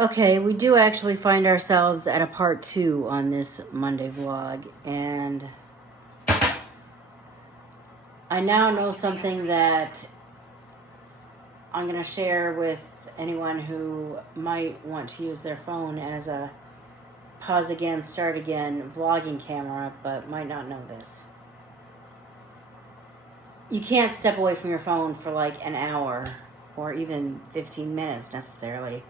Okay, we do actually find ourselves at a part 2 on this Monday vlog, and I now know something that I'm going to share with anyone who might want to use their phone as a pause again, start again vlogging camera, but might not know this. You can't step away from your phone for like an hour or even 15 minutes necessarily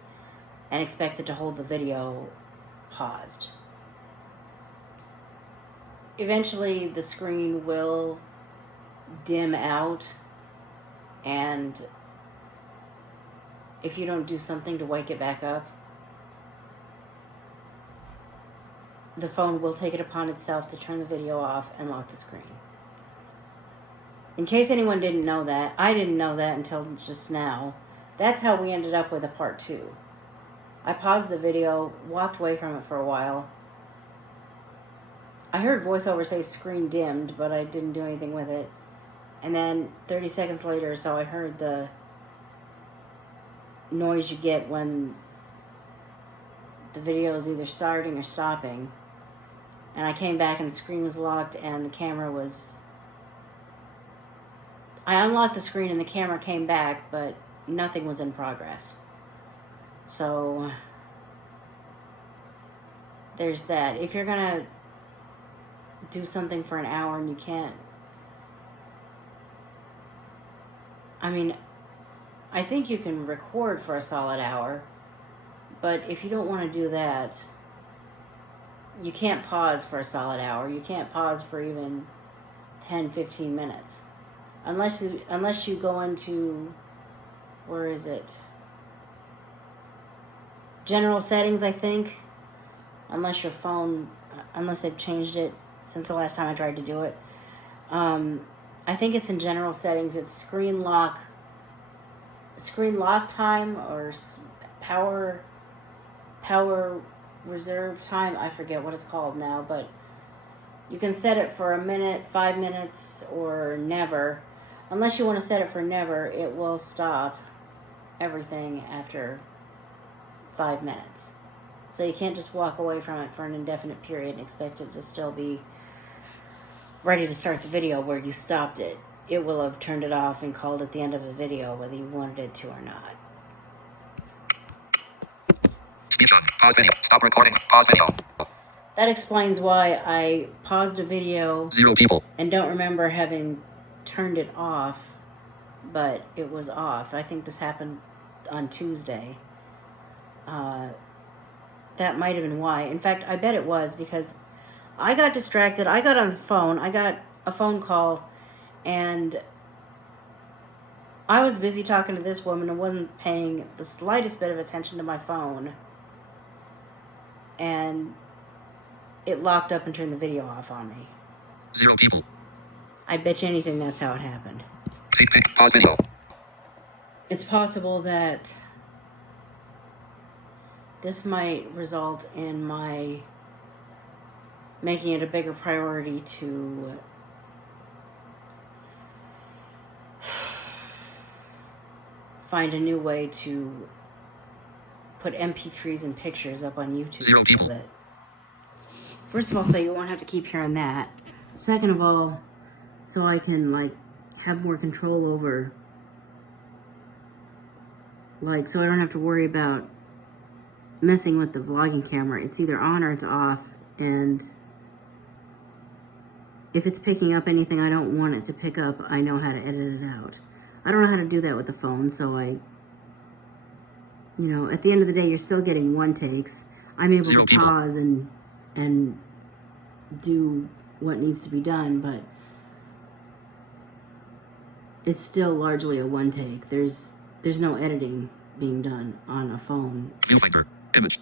and expect it to hold the video paused. Eventually the screen will dim out, and if you don't do something to wake it back up, the phone will take it upon itself to turn the video off and lock the screen. In case anyone didn't know that, I didn't know that until just now. That's how we ended up with a part 2. I paused the video, walked away from it for a while. I heard voiceover say screen dimmed, but I didn't do anything with it. And then 30 seconds later or so, I heard the noise you get when the video is either starting or stopping. And I came back and the screen was locked and the camera was... I unlocked the screen and the camera came back, but nothing was in progress. So there's that. If you're gonna do something for an hour and you can't... I mean, I think you can record for a solid hour, but if you don't want to do that, you can't pause for a solid hour. You can't pause for even 10, 15 minutes. Unless you go into, where is it? General settings, I think. Unless they've changed it since the last time I tried to do it. I think it's in general settings. It's screen lock time or power reserve time. I forget what it's called now, but you can set it for a minute, 5 minutes, or never. Unless you want to set it for never, it will stop everything after 5 minutes. So you can't just walk away from it for an indefinite period and expect it to still be ready to start the video where you stopped it. It will have turned it off and called it the end of the video, whether you wanted it to or not. Speech on. Pause video. Stop recording. Pause video. That explains why I paused a video 0 people. and don't remember having turned it off, but it was off. I think this happened on Tuesday. That might have been why. In fact, I bet it was, because I got distracted. I got on the phone. I got a phone call, and I was busy talking to this woman and wasn't paying the slightest bit of attention to my phone. And it locked up and turned the video off on me. 0 people. I bet you anything that's how it happened. Pause video. It's possible that this might result in my making it a bigger priority to find a new way to put MP3s and pictures up on YouTube. 0 people. So that, first of all, so you won't have to keep hearing that. Second of all, so I can have more control over, so I don't have to worry about messing with the vlogging camera. It's either on or it's off, and if it's picking up anything I don't want it to pick up, I know how to edit it out. I don't know how to do that with the phone, so at the end of the day, you're still getting one takes. I'm able to pause and do what needs to be done, but it's still largely a one take. There's no editing being done on a phone. Viewfinder. Image.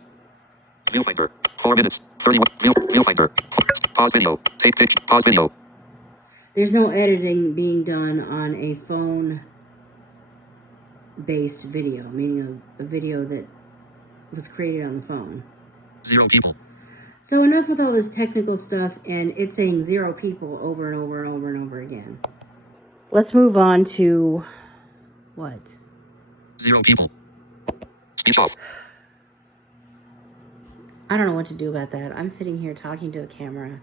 Viewfinder. 4 minutes. 31. Viewfinder. Pause video. Take picture. Pause video. There's no editing being done on a phone-based video, meaning a video that was created on the phone. 0 people. So enough with all this technical stuff and it saying 0 people over and over and over and over again. Let's move on to what? 0 people. Speech off. I don't know what to do about that. I'm sitting here talking to the camera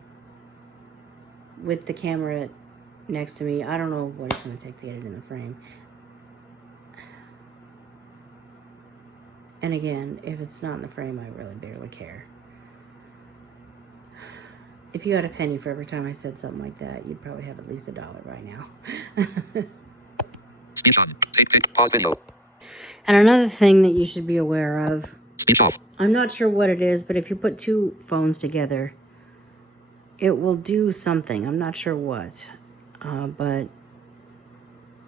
with the camera next to me. I don't know what it's going to take to get it in the frame. And again, if it's not in the frame, I really barely care. If you had a penny for every time I said something like that, you'd probably have at least $1 right now. Speech on. Take pic. Pause video. And another thing that you should be aware of, Speech off. I'm not sure what it is, but if you put two phones together, it will do something. I'm not sure what, but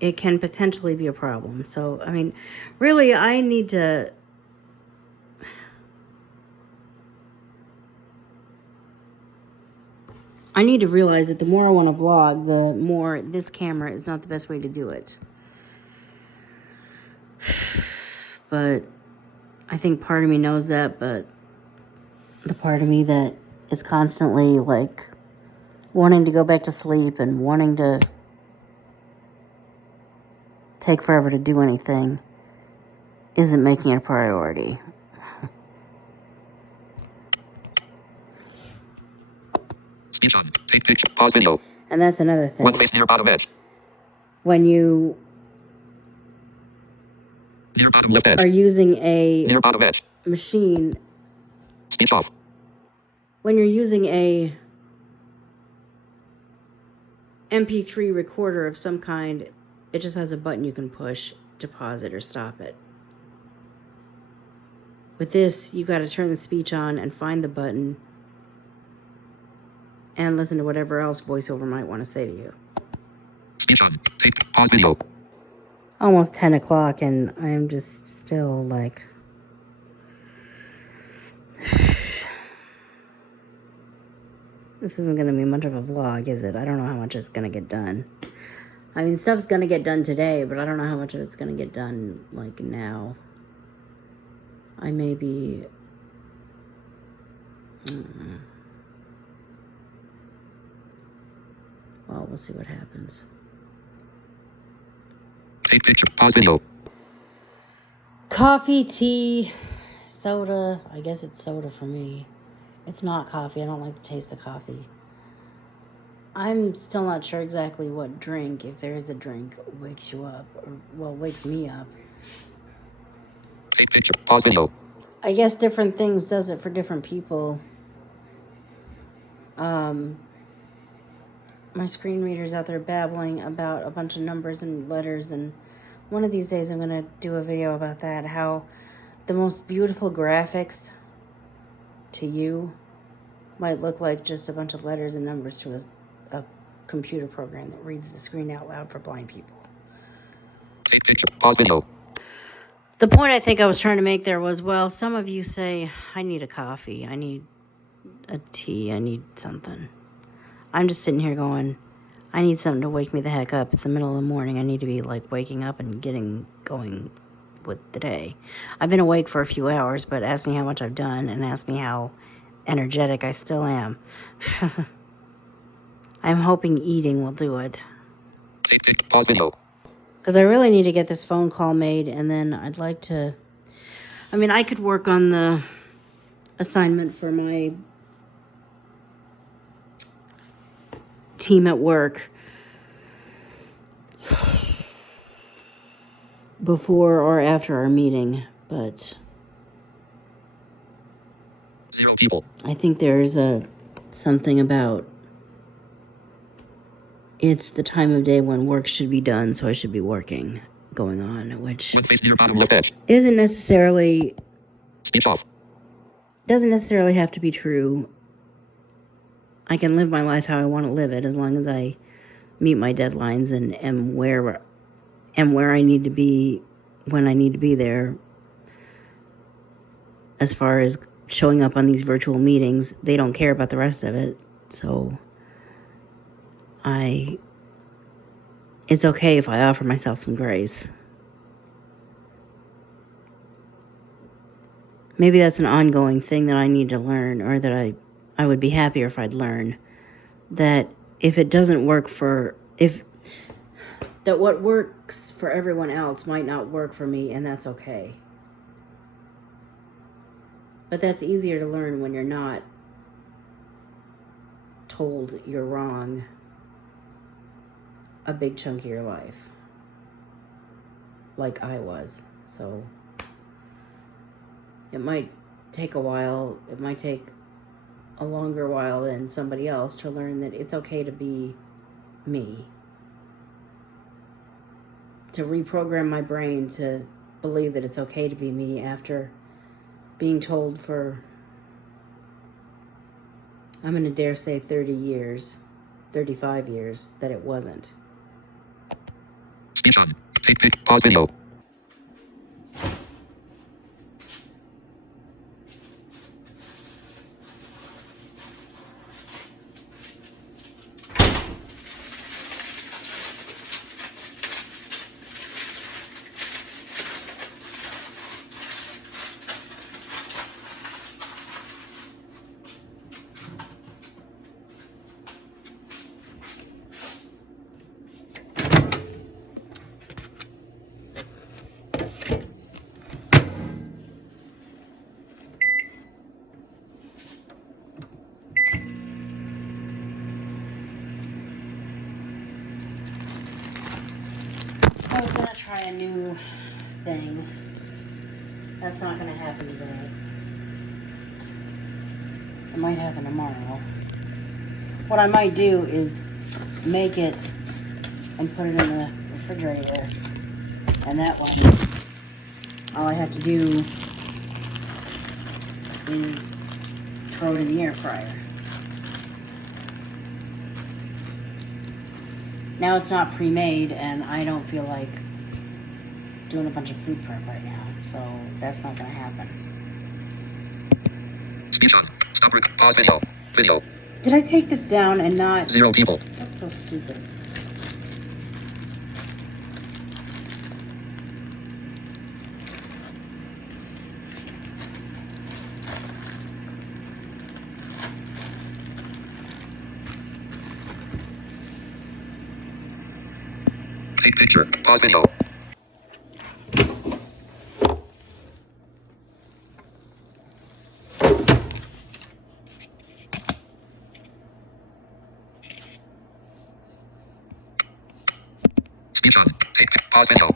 it can potentially be a problem. So, I mean, really, I need to... realize that the more I want to vlog, the more this camera is not the best way to do it. But I think part of me knows that, but the part of me that is constantly like wanting to go back to sleep and wanting to take forever to do anything isn't making it a priority. Speech on. Take picture. Pause video. And that's another thing. One face near bottom edge. When you Near bottom left edge. are using a Near bottom edge. machine, Speech off. when you're using a MP3 recorder of some kind, it just has a button you can push to pause it or stop it. With this, you got to turn the speech on and find the button and listen to whatever else voiceover might want to say to you. Speech on. Take pause video. Almost 10 o'clock and I'm just still like... This isn't going to be much of a vlog, is it? I don't know how much it's going to get done. I mean, stuff's going to get done today, but I don't know how much of it's going to get done, like, now. I may be... Well, we'll see what happens. Take picture. Pause video. Coffee, tea, soda. I guess it's soda for me. It's not coffee. I don't like the taste of coffee. I'm still not sure exactly what drink, if there is a drink, wakes you up, or, well, wakes me up. Take picture. Pause video. I guess different things does it for different people. My screen reader's out there babbling about a bunch of numbers and letters, and one of these days I'm going to do a video about that, how the most beautiful graphics to you might look like just a bunch of letters and numbers to a computer program that reads the screen out loud for blind people. Take picture. Pause video. The point I think I was trying to make there was, well, some of you say, I need a coffee, I need a tea, I need something. I'm just sitting here going, I need something to wake me the heck up. It's the middle of the morning. I need to be like waking up and getting going with the day. I've been awake for a few hours, but ask me how much I've done and ask me how energetic I still am. I'm hoping eating will do it. Take picture. Pause video. Because I really need to get this phone call made, and then I'd like to... I mean, I could work on the assignment for my team at work before or after our meeting, but 0 people. I think there's something about it's the time of day when work should be done, so I should be working going on, which One face near bottom left edge. isn't necessarily... Speech off. doesn't necessarily have to be true. I can live my life how I want to live it as long as I meet my deadlines and am where I need to be when I need to be there. As far as showing up on these virtual meetings, they don't care about the rest of it. So it's okay if I offer myself some grace. Maybe that's an ongoing thing that I need to learn, or that I would be happier if I'd learn that if it doesn't work that what works for everyone else might not work for me, and that's okay. But that's easier to learn when you're not told you're wrong a big chunk of your life, like I was. So it might take a while. It might take a longer while than somebody else to learn that it's okay to be me. To reprogram my brain to believe that it's okay to be me after being told for, I'm going to dare say 30 years, 35 years, that it wasn't. Speech on. Take pic. Pause video. I was going to try a new thing. That's not going to happen today. It might happen tomorrow. What I might do is make it and put it in the refrigerator. And that way, all I have to do is throw it in the air fryer. Now it's not pre-made, and I don't feel like doing a bunch of food prep right now, so that's not going to happen. Speech on. Stop. Pause video. Video. Did I take this down and not... 0 people. That's so stupid. Take picture. Pause video. Speech on. Take pause video.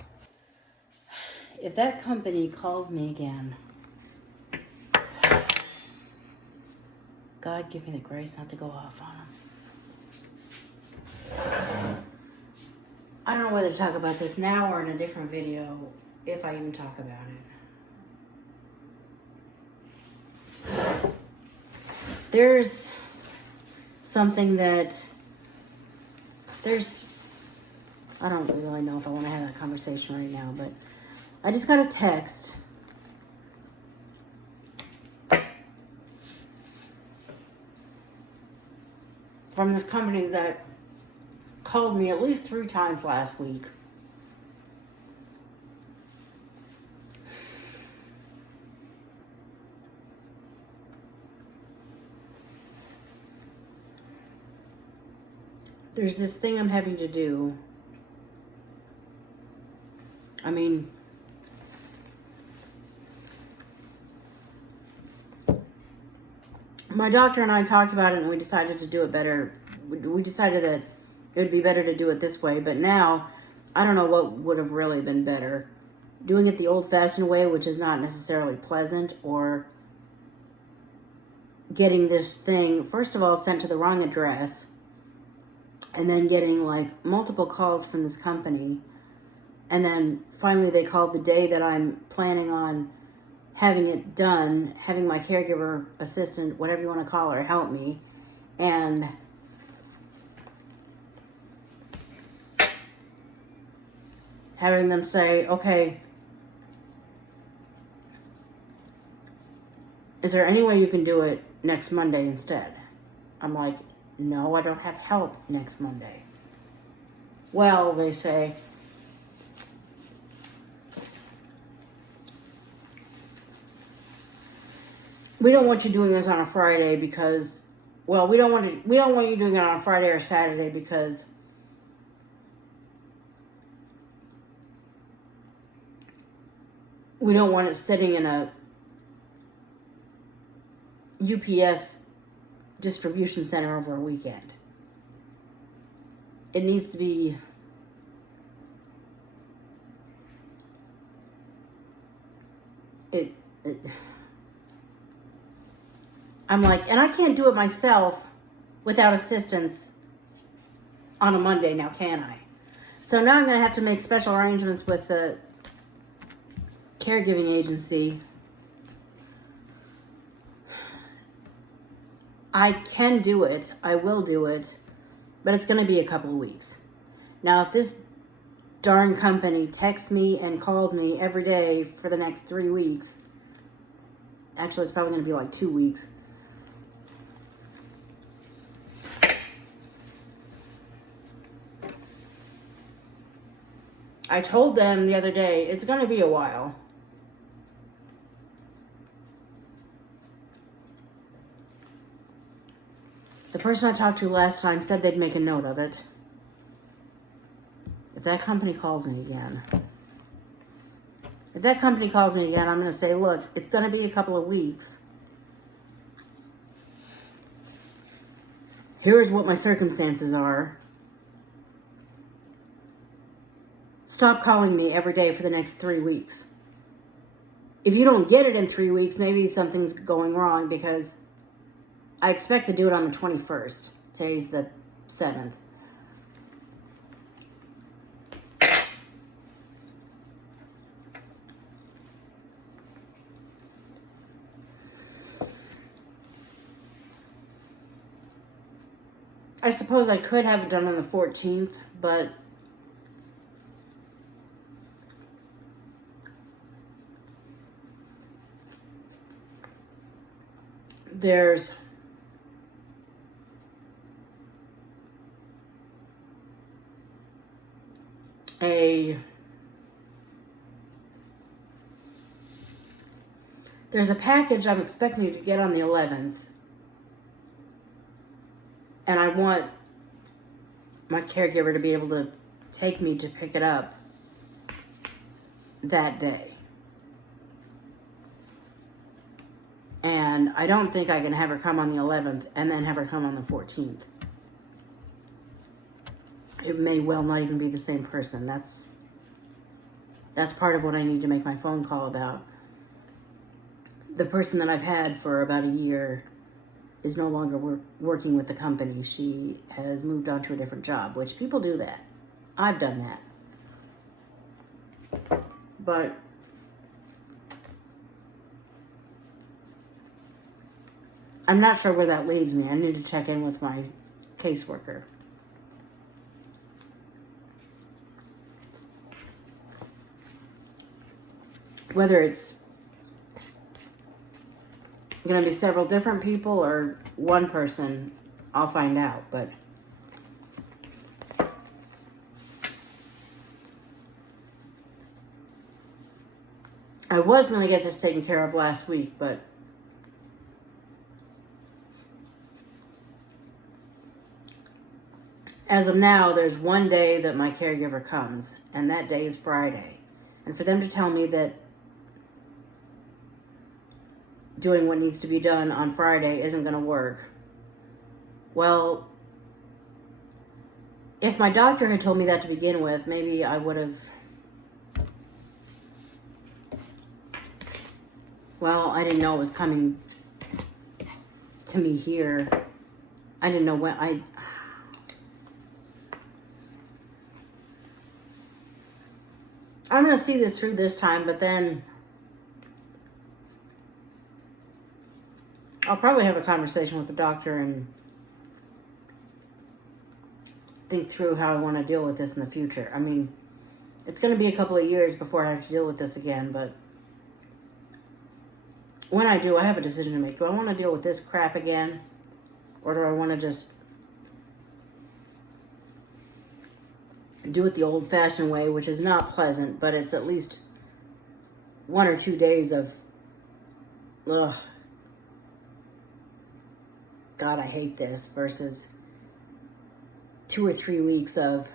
If that company calls me again, God give me the grace not to go off on them. I don't know whether to talk about this now or in a different video, if I even talk about it. There's something that, I don't really know if I want to have that conversation right now, but I just got a text from this company that called me at least 3 times last week. There's this thing I'm having to do. I mean, my doctor and I talked about it, and we decided to do it better. We decided that it would be better to do it this way, but now I don't know what would have really been better. Doing it the old-fashioned way, which is not necessarily pleasant, or getting this thing, first of all, sent to the wrong address, and then getting like multiple calls from this company, and then finally they called the day that I'm planning on having it done, having my caregiver, assistant, whatever you want to call her, help me, and having them say, okay, is there any way you can do it next Monday instead? I'm like, no, I don't have help next Monday. Well, they say, we don't want you doing this on a Friday because, well, we don't want you doing it on a Friday or Saturday because we don't want it sitting in a UPS distribution center over a weekend. It needs to be it I'm like, and I can't do it myself without assistance on a Monday now, can I? So now I'm going to have to make special arrangements with the caregiving agency. I can do it. I will do it. But it's going to be a couple of weeks. Now, if this darn company texts me and calls me every day for the next 3 weeks, actually, it's probably going to be like 2 weeks. I told them the other day, it's going to be a while. The person I talked to last time said they'd make a note of it. If that company calls me again, I'm going to say, look, it's going to be a couple of weeks. Here's what my circumstances are. Stop calling me every day for the next 3 weeks. If you don't get it in 3 weeks, maybe something's going wrong, because I expect to do it on the 21st. Today's the 7th. I suppose I could have it done on the 14th, but there's a package I'm expecting you to get on the 11th, and I want my caregiver to be able to take me to pick it up that day. And I don't think I can have her come on the 11th and then have her come on the 14th. It may well not even be the same person. That's part of what I need to make my phone call about. The person that I've had for about a year is no longer working with the company. She has moved on to a different job, which people do that. I've done that. But I'm not sure where that leaves me. I need to check in with my caseworker. Whether it's going to be several different people or one person, I'll find out. But I was going to get this taken care of last week, but as of now, there's one day that my caregiver comes, and that day is Friday. And for them to tell me that doing what needs to be done on Friday isn't going to work. Well, if my doctor had told me that to begin with, maybe I would have... Well, I didn't know it was coming to me here. I didn't know when I'm going to see this through this time, but then I'll probably have a conversation with the doctor and think through how I want to deal with this in the future. I mean, it's going to be a couple of years before I have to deal with this again, but when I do, I have a decision to make. Do I want to deal with this crap again? Or do I want to just do it the old-fashioned way, which is not pleasant, but it's at least 1 or 2 days of, ugh, God, I hate this, versus 2 or 3 weeks of,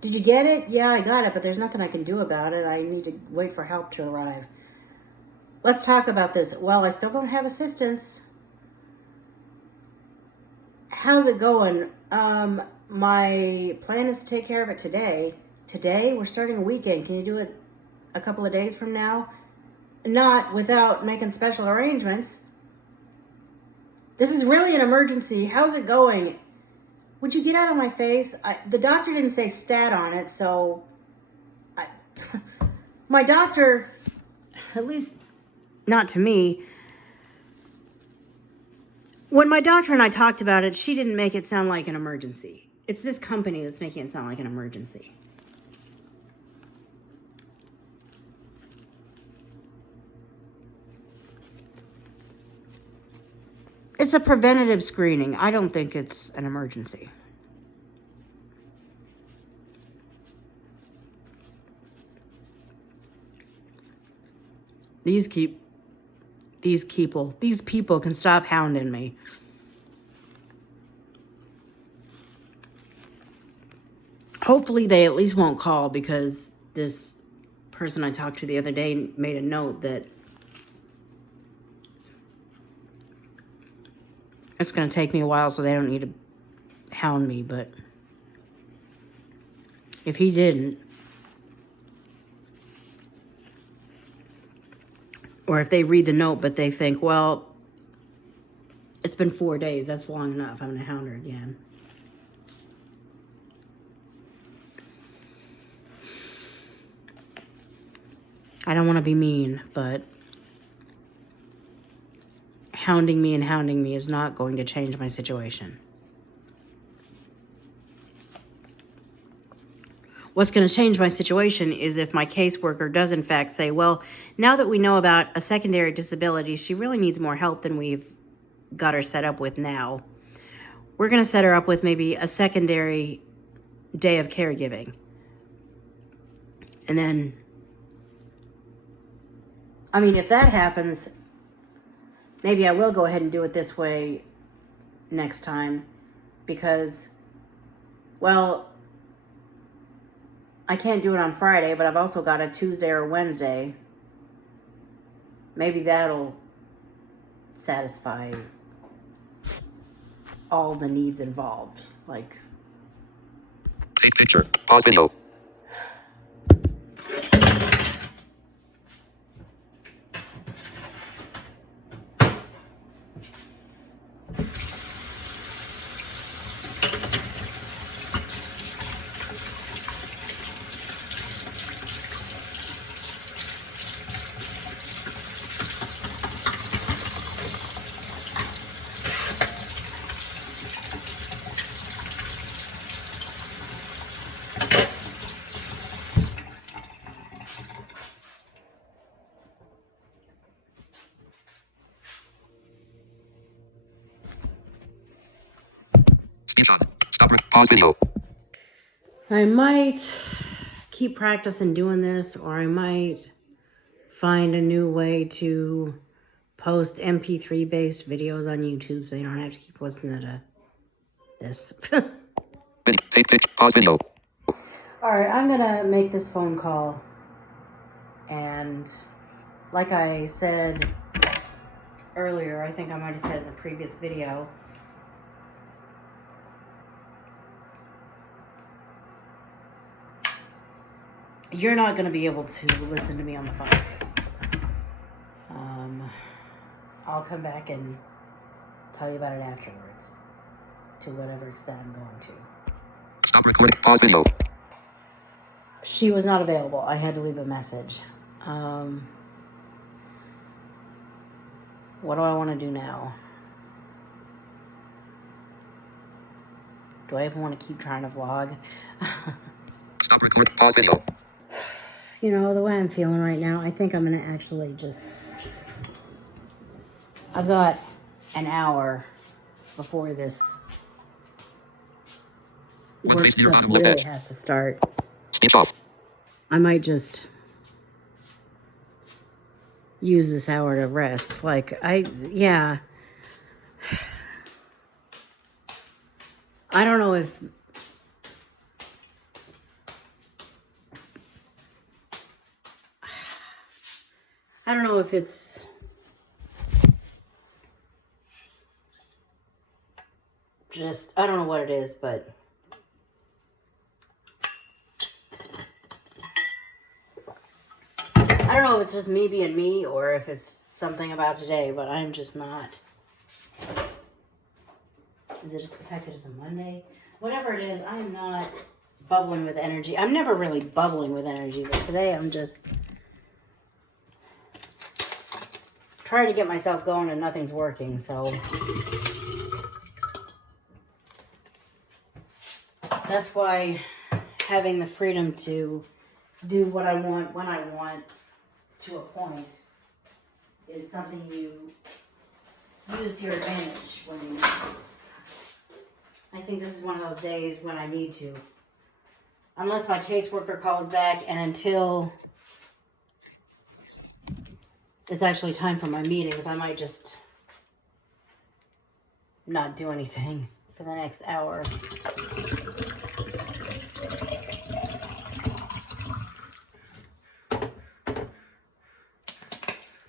did you get it? Yeah, I got it, but there's nothing I can do about it. I need to wait for help to arrive. let's talk about this. Well, I still don't have assistance. How's it going? My plan is to take care of it today. Today, we're starting a weekend. Can you do it a couple of days from now? Not without making special arrangements. This is really an emergency. How's it going? Would you get out of my face? The doctor didn't say stat on it, so... my doctor, at least not to me... When my doctor and I talked about it, she didn't make it sound like an emergency. It's this company that's making it sound like an emergency. It's a preventative screening. I don't think it's an emergency. These people can stop hounding me. Hopefully they at least won't call, because this person I talked to the other day made a note that it's going to take me a while, so they don't need to hound me. But if he didn't, or if they read the note but they think, well, it's been 4 days, that's long enough, I'm going to hound her again. I don't want to be mean, but hounding me is not going to change my situation. What's going to change my situation is if my caseworker does in fact say, well, now that we know about a secondary disability, she really needs more help than we've got her set up with now. We're going to set her up with maybe a secondary day of caregiving. And then, I mean, if that happens, maybe I will go ahead and do it this way next time, because, well, I can't do it on Friday, but I've also got a Tuesday or Wednesday. Maybe that'll satisfy all the needs involved. Like, Take picture. Pause video. Speech on. Stop. Pause video. I might keep practicing doing this, or I might find a new way to post MP3 based videos on YouTube so you don't have to keep listening to this. Video. Take picture. Pause video. Alright, I'm gonna make this phone call, and like I said earlier, I think I might have said in the previous video, you're not going to be able to listen to me on the phone. I'll come back and tell you about it afterwards, to whatever extent I'm going to. Stop recording. Pause video. She was not available. I had to leave a message. What do I want to do now? Do I even want to keep trying to vlog? Stop recording. Pause video. You know, the way I'm feeling right now, I think I'm going to actually just... I've got an hour before this work stuff really has to start. Speech off. I might just use this hour to rest. Like, yeah. I don't know if... I don't know if it's just, I don't know what it is, but I don't know if it's just me being me or if it's something about today, but I'm just not. Is it just the fact that it's a Monday? Whatever it is, I am not bubbling with energy. I'm never really bubbling with energy, but today I'm just trying to get myself going and nothing's working, so that's why having the freedom to do what I want when I want to a point is something you use to your advantage when you, I think this is one of those days when I need to. Unless my caseworker calls back and until it's actually time for my meetings, I might just not do anything for the next hour.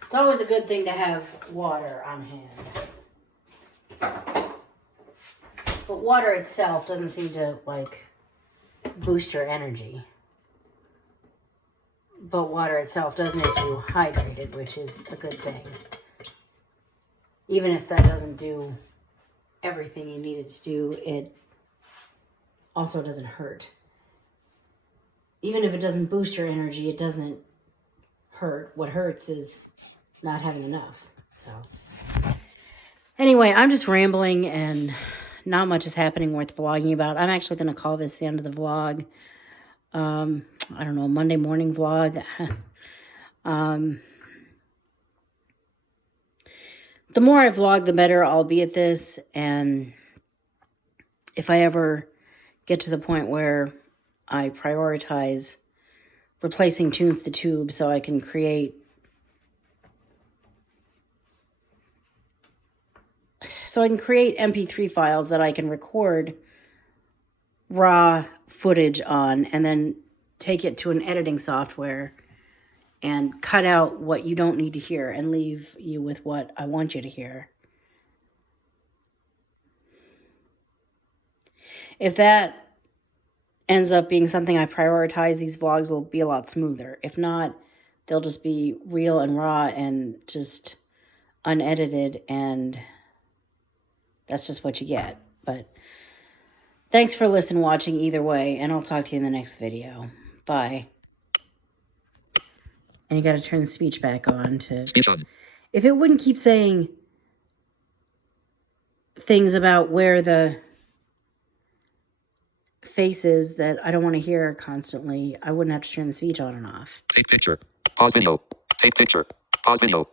It's always a good thing to have water on hand. But water itself doesn't seem to, like, boost your energy. But water itself does make you hydrated, which is a good thing. Even if that doesn't do everything you need it to do, it also doesn't hurt. Even if it doesn't boost your energy, it doesn't hurt. What hurts is not having enough. So anyway, I'm just rambling and not much is happening worth vlogging about. I'm actually going to call this the end of the vlog. I don't know, Monday morning vlog. The more I vlog, the better I'll be at this. And if I ever get to the point where I prioritize replacing tunes to tube so I can create MP3 files that I can record raw footage on and then take it to an editing software and cut out what you don't need to hear and leave you with what I want you to hear. If that ends up being something I prioritize, these vlogs will be a lot smoother. If not, they'll just be real and raw and just unedited, and that's just what you get. But thanks for listening, watching either way, and I'll talk to you in the next video. Bye. And you got to turn the speech back on to... Speech on. If it wouldn't keep saying things about where the face is that I don't want to hear constantly, I wouldn't have to turn the speech on and off. Take picture. Pause video. Take picture. Pause video.